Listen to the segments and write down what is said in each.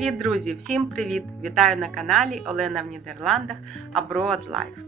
Привіт, друзі! Всім привіт! Вітаю на каналі Олена в Нідерландах Abroad Life.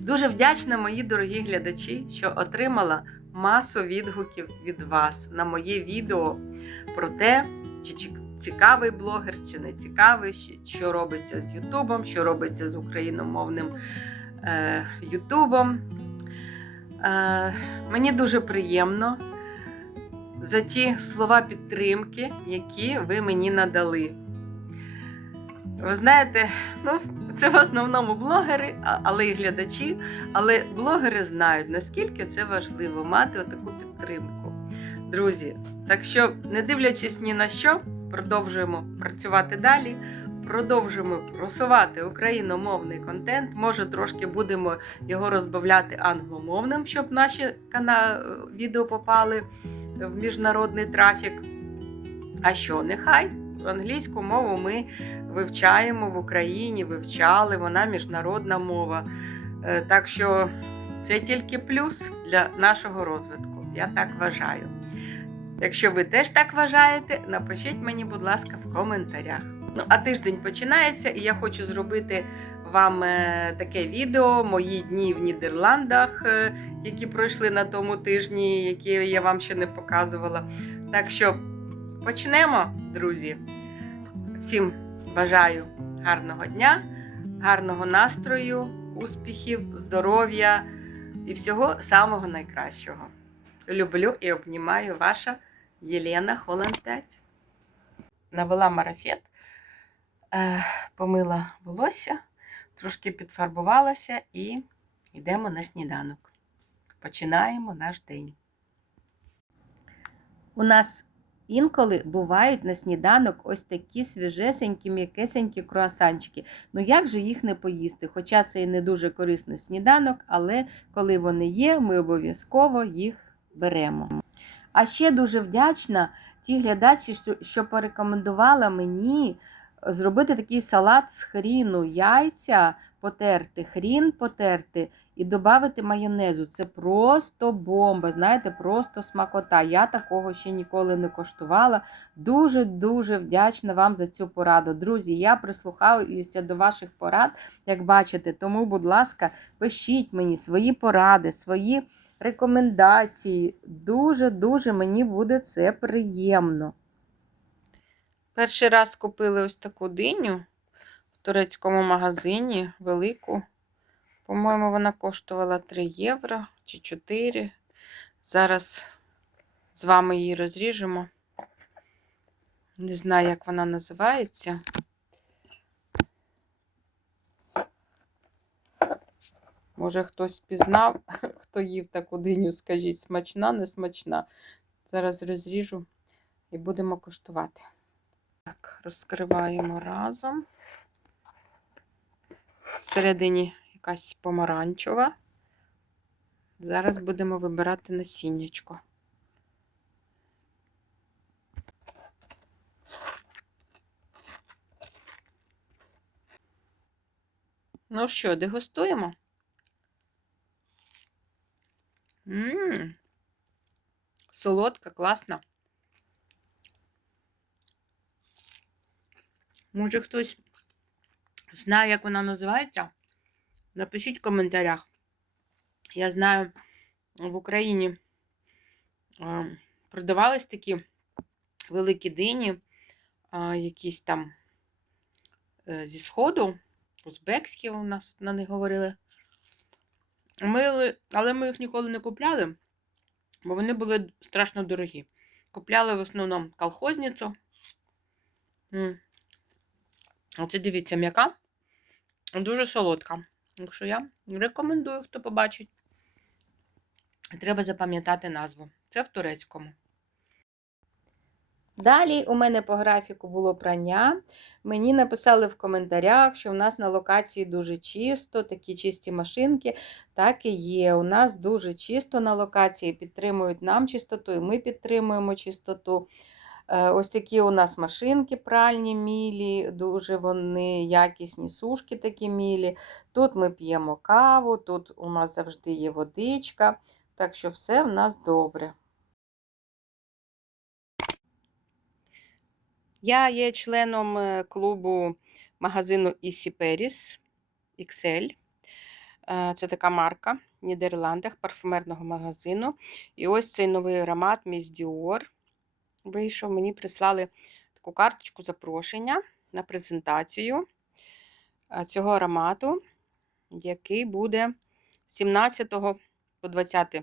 Дуже вдячна, мої дорогі глядачі, що отримала масу відгуків від вас на моє відео про те, чи цікавий блогер, чи не цікавий, що- робиться з Ютубом, що робиться з україномовним е, Ютубом. Е, мені дуже приємно за ті слова підтримки, які ви мені надали. Ви знаєте, ну, це в основному блогери, але й глядачі. Але блогери знають, наскільки це важливо мати отаку підтримку. Друзі, так що, не дивлячись ні на що, продовжуємо працювати далі. Продовжуємо просувати україномовний контент. Може, трошки будемо його розбавляти англомовним, щоб наші кана... відео попали в міжнародний трафік. А що, нехай англійську мову ми вивчаємо в Україні, вивчали, вона міжнародна мова. Е, Так що це тільки плюс для нашого розвитку. Я так вважаю. Якщо ви теж так вважаєте, напишіть мені, будь ласка, в коментарях. Ну, а тиждень починається, і я хочу зробити вам е, таке відео Мої дні в Нідерландах, е, які пройшли на тому тижні, які я вам ще не показувала. Так що почнемо, друзі. Всім бажаю гарного дня, гарного настрою, успіхів, здоров'я і всього самого найкращого. Люблю і обнімаю ваша Єлена 5. Навела марафет, е, помила волосся, трошки підфарбувалася і йдемо на сніданок. Починаємо наш день. У нас інколи бувають на сніданок ось такі свіжесенькі, м'якесенькі круасанчики. Ну як же їх не поїсти? Хоча це і не дуже корисний сніданок, але коли вони є, ми обов'язково їх беремо. А ще дуже вдячна тій глядачі, що- порекомендувала мені зробити такий салат з хріну, яйця потерти, хрін потерти і додати майонезу. Це просто бомба, знаєте, просто смакота. Я такого ще ніколи не коштувала. Дуже-дуже вдячна вам за цю пораду. Друзі, я прислухаюся до ваших порад, як бачите. Тому, будь ласка, пишіть мені свої поради, свої рекомендації. Дуже-дуже мені буде це приємно. Перший раз купили ось таку диню турецькому магазині, велику. По-моєму, вона коштувала 3 євро чи 4. Зараз з вами її розріжемо. Не знаю, як вона називається. Може, хтось пізнав, хто їв таку диню, скажіть, смачна, не смачна. Зараз розріжу і будемо коштувати. Так, розкриваємо разом. Всередині якась помаранчева. Зараз будемо вибирати насіннячко. Ну що, дегустуємо? Ммм, солодка, класна. Може, хтось знає, як вона називається? Напишіть в коментарях. Я знаю, в Україні продавались такі великі дині, якісь там е, зі Сходу, узбекські у нас на них говорили. Ми, але ми їх ніколи не купляли, бо вони були страшно дорогі. Купляли в основному колхозницю. Оце дивіться, м'яка, дуже солодка. Так що я рекомендую, хто побачить. Треба запам'ятати назву. Це в турецькому. Далі у мене по графіку було прання. Мені написали в коментарях, що в нас на локації дуже чисто, такі чисті машинки. Так і є. У нас дуже чисто на локації, підтримують нам чистоту, і ми підтримуємо чистоту. Е, Ось такі у нас машинки пральні мілі, дуже вони якісні сушки такі мілі. Тут ми п'ємо каву, тут у нас завжди є водичка, так що все в нас добре. Я є членом е, клубу магазину Easy Paris XL. Це така марка в Нідерландах парфумерного магазину. І ось цей новий аромат Miss Dior вийшов. Мені прислали таку карточку запрошення на презентацію е, цього аромату, який буде з 17 по 20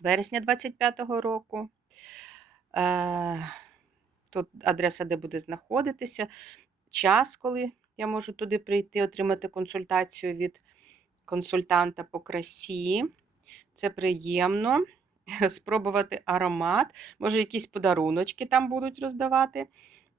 вересня 2025 року. Е, Тут адреса, де буде знаходитися, час, коли я можу туди прийти, отримати консультацію від консультанта по красі. Це приємно. Спробувати аромат. Може, якісь подаруночки там будуть роздавати.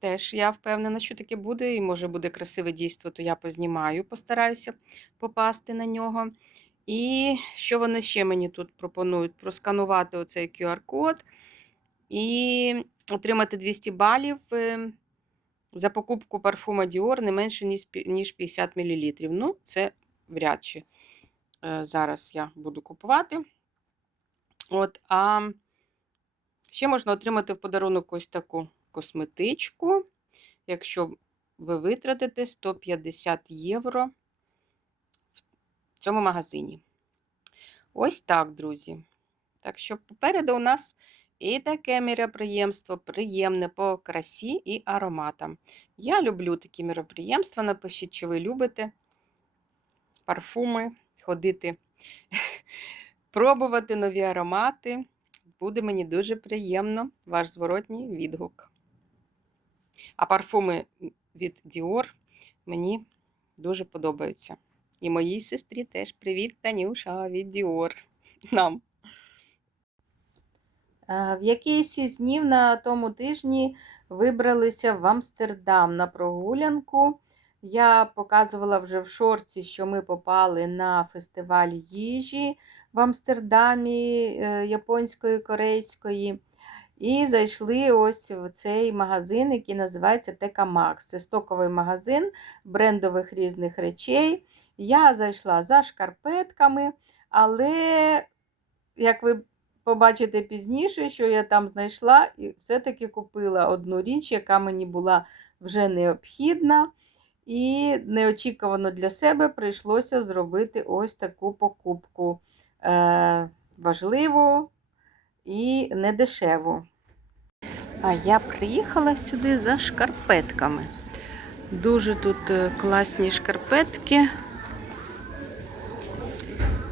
Теж я впевнена, що таке буде, і може буде красиве дійство, то я познімаю, постараюся попасти на нього. І що вони ще мені тут пропонують? Просканувати оцей QR-код і отримати 200 балів е, за покупку парфума Dior не менше, ніж 50 мл. Ну, це вряд чи е, зараз я буду купувати. От, а ще можна отримати в подарунок ось таку косметичку, якщо ви витратите 150 євро в цьому магазині. Ось так, друзі. Так що попереду у нас і таке міроприємство приємне по красі і ароматам. Я люблю такі міроприємства. Напишіть, чи ви любите парфуми, ходити, пробувати нові аромати. Буде мені дуже приємно ваш зворотній відгук. А парфуми від Dior мені дуже подобаються. І моїй сестрі теж привіт, Танюша від Dior. Нам. Е, В якийсь із днів на тому тижні вибралися в Амстердам на прогулянку. Я показувала вже в шорті, що ми попали на фестиваль їжі в Амстердамі е, японської, корейської. І зайшли ось в цей магазин, який називається Тека Макс. Це стоковий магазин брендових різних речей. Я зайшла за шкарпетками, але, як ви побачите пізніше, що я там знайшла, і все-таки купила одну річ, яка мені була вже необхідна. І неочікувано для себе прийшлося зробити ось таку покупку важливу і недешеву. А я приїхала сюди за шкарпетками. Дуже тут е, класні шкарпетки.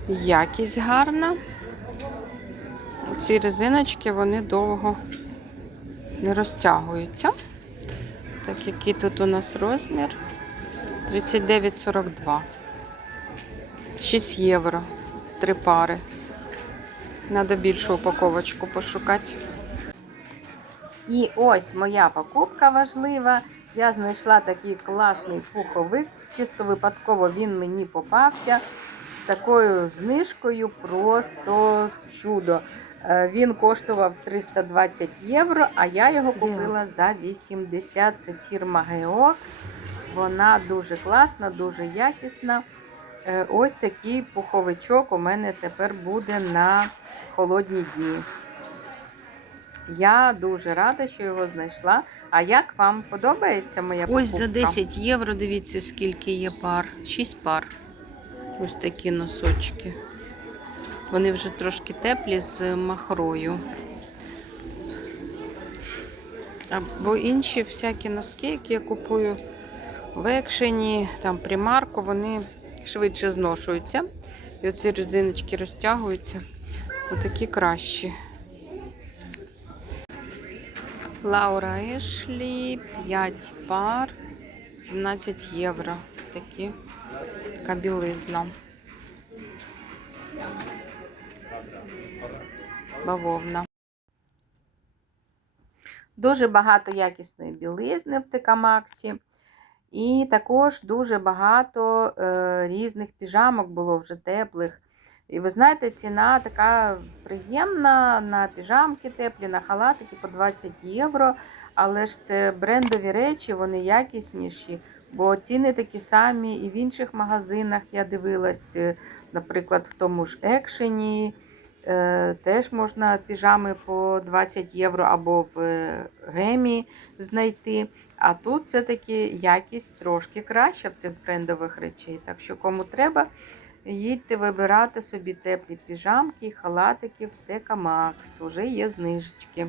Якість гарна. Ці резиночки вони довго не розтягуються. Так, який тут у нас розмір? 39,42. 6 євро. Три пари. Надо більшу упаковочку пошукати. І ось моя покупка важлива. Я знайшла такий класний пуховик. Чисто випадково він мені попався з такою знижкою. Просто чудо. Е, Він коштував 320 євро, а я його купила за 80. Це фірма Geox. Вона дуже класна, дуже якісна. Е, Ось такий пуховичок у мене тепер буде на холодні дні. Я дуже рада, що його знайшла. А як вам подобається моя покупка? Ось за 10 євро, дивіться, скільки є пар. 6 пар. Ось такі носочки. Вони вже трошки теплі з махрою. Або інші всякі носки, які я купую в екшені, там примарку, вони швидше зношуються. І оці резиночки розтягуються. Отакі кращі. Лаура Ешлі, 5 пар, 17 євро. Такі така білизна. Бавовна. Дуже багато якісної білизни в Текамаксі. І також дуже багато е, різних піжамок було вже теплих. І ви знаєте, ціна така приємна на піжамки теплі, на халатики по 20 євро. Але ж це брендові речі, вони якісніші, бо ціни такі самі і в інших магазинах я дивилась, е, наприклад, в тому ж екшені Теж можна піжами по 20 євро або в е, гемі знайти. А тут все-таки якість трошки краща в цих брендових речей. Так що, кому треба, їдьте вибирати собі теплі піжамки халатики в Тека. Уже є знижечки.